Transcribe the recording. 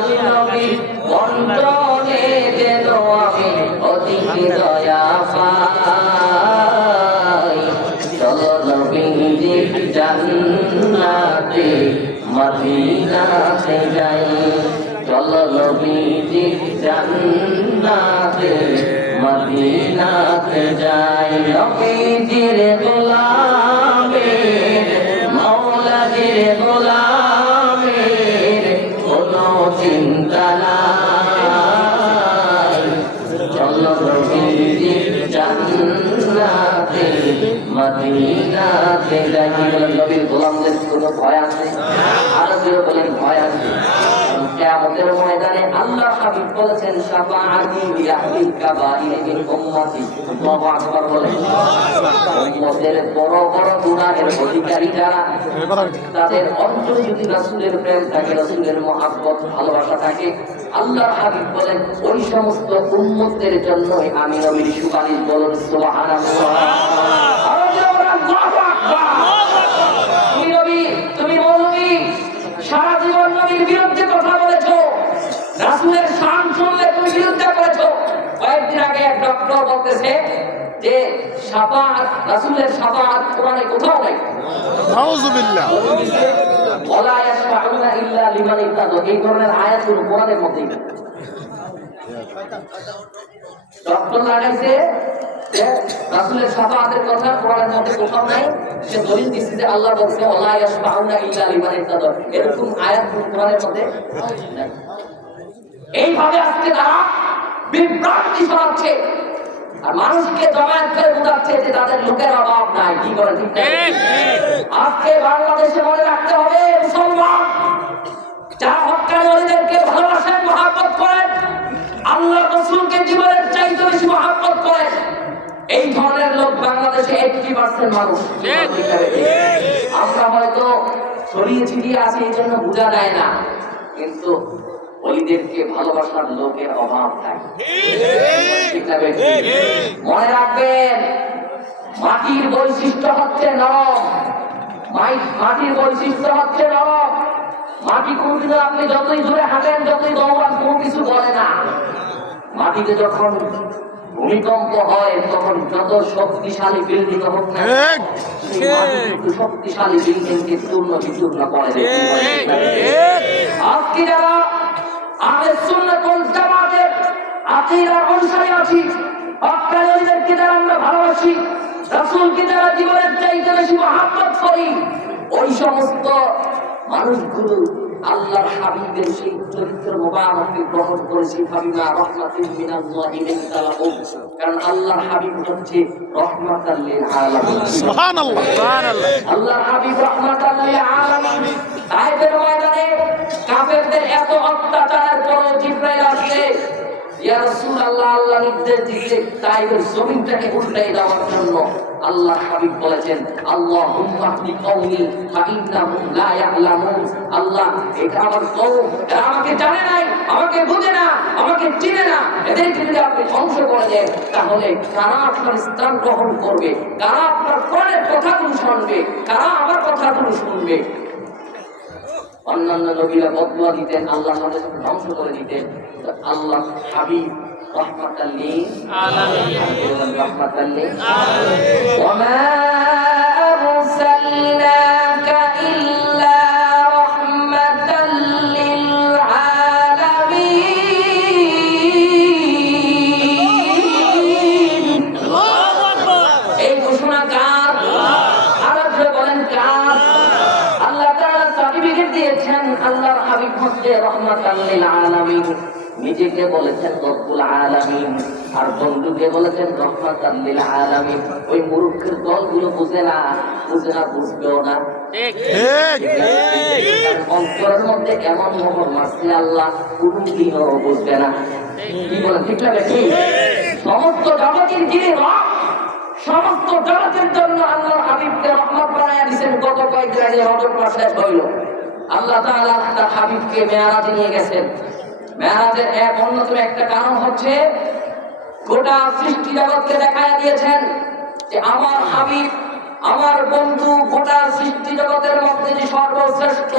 আমি নবীর অন্তরে যেন আমি, অতি দয়া পাই চলো নবীর জান্নাতে, মদিনাতে যাই। চলো নবীর জান্নাতে, মদিনাতে যাই। নবীজির গোলামে মাওলাজির গোলাম তাদের অন্তরে ভালোবাসা থাকে আল্লাহ হাবিব বলেন ওই সমস্ত উম্মতের জন্যই আমি নবীর সুপারিশ বলুন আরও জোরে বলেন, আল্লাহু আকবার। তুমি নবী তুমি মৌলবী সারা জীবন নবীর বিরুদ্ধে কথা বলেছ রাসূলের শান শুনলে তুমি করেছ। কয়েকদিন আগে এক ডক্টর বলতেছে যে শাফাআত রাসূলের শাফাআত কোরআনে কোথাও নাই। নাউজুবিল্লাহ। ওয়ালা ইয়াশফাউনা ইল্লা লিমান এই ধরনের আয়াতগুলো কোরআনের মধ্যেই নেই। ডক্টর লাগাইছে যে রাসূলের শাফাআতের কথা কোরআনের মধ্যে কোথাও নাই। সে দলিল দিচ্ছে যে আল্লাহ বলছে ওয়ালা ইয়াশফাউনা ইল্লা লিমান ইরতাদা এরকম আয়াত কোরআনের মধ্যে নাই। এইভাবে আজকে তারা বিভ্রান্তি ছড়াচ্ছে। আর মানুষকে জমায়েত করে বোঝাচ্ছে যে তাদের লোকের অভাব নাই। কি করে ঠিক? আজকে বাংলাদেশে মনে রাখতে হবে মুসলমান যারা হকানি ওলিদেরকে ভালোবাসেন মহাব্বত করেন আল্লাহ রসুলকে জীবনের চাইতে বেশি মহাব্বত করেন এই ধরনের লোক বাংলাদেশে এইটি পার্সেন্ট মানুষ। আমরা হয়তো ছড়িয়ে ছিটিয়ে আছি এই জন্য বোঝা যায় না। কিন্তু ওলিদেরকে ভালোবাসার লোকের অভাব নাই। বেঠিক? মনে রাখবেন মাটির বৈশিষ্ট্য হচ্ছে নরম। মাটির বৈশিষ্ট্য হচ্ছে নরম। মাটি কোনদিনও আপনি যতই দূরে হাঁটেন যতই দৌড়ান কোনো কিছু বলে না। মাটিতে যখন ভূমিকম্প হয় তখন যত শক্তিশালী বিল্ডিং হোক না ঠিক। সেই মাটি কিন্তু শক্তিশালী চূর্ণ বিচূর্ণ করে আজকে যারা আহলে সুন্নাত ওয়াল জামাতের আকীদার অনুসারী আছি। হক্কানিদেরকে যারা আমরা ভালোবাসি রাসূলকে যারা জীবনের চাইতে বেশি মহাব্বত করি ওই সমস্ত মানুষগুলো আল্লাহর হাবিবের সেই চরিত্র মোবারককে গ্রহণ করেছি হাবিবা রহমাতিন মিনাল্লাহি লিনতালাহু কারণ আল্লাহর হাবিব হচ্ছে রহমাতাল লিল আলামিন। সুবহানাল্লাহ। আল্লাহর হাবিব রাহমাতাল লিল আলামিন। আল্লাহ নির্দেশ দিতে তাইফের জমিনটাকে উল্টাই দেওয়ার জন্য আল্লাহ হাবিব বলেছেন, আল্লাহুম্মা আহদি কওমি আল্লাহ, এটা আমার কওম, এরা আমাকে জানে নাই, আমাকে বুঝে না, আমাকে চিনে না। এদেরকে যদি আপনি ধ্বংস করে দেন, তাহলে কারা আপনার স্থান গ্রহণ করবে? কারা আপনার কোরআনের কথাগুলো শুনবে? কারা আমার কথাগুলো শুনবে? অন্যান্য নবীরা বদলা দিতেন আল্লাহ তাদের ধ্বংস করে দিতেন। তো আল্লাহ হাবিব রহমাতাল লিল দিয়েছেন আল্লাহর হাবিব হচ্ছে রহমাতাল লিল আলামিন। নিজেকে বলেছেন রব্বুল আলামিন আর বন্ধুকে বলেছেন রহমাতাল লিল আলামিন। ওই মূর্খের দলগুলো বুঝে না বুঝে না বুঝবেও না। অন্তরের মধ্যে এমন মোহর মারছে আল্লাহ কোনদিনও বুঝবে না। কি বলেন ঠিক লাগে ঠিক। সমস্ত জগতের যিনি রব সমস্ত জগতের জন্য আল্লাহ হাবিবকে রহমত বানায় দিয়েছেন। গত কয়েকদিন আগে রজব মাস হইল। আল্লাহ তার হাবিবকে মেয়ারাতে নিয়ে গেছেন। মেয়ারাতের এক অন্যতম একটা কারণ হচ্ছে, গোটা সৃষ্টি জগৎকে দেখা দিয়েছেন যে আমার হাবিব, আমার বন্ধু গোটা সৃষ্টি জগতের মধ্যে যে সর্বশ্রেষ্ঠ।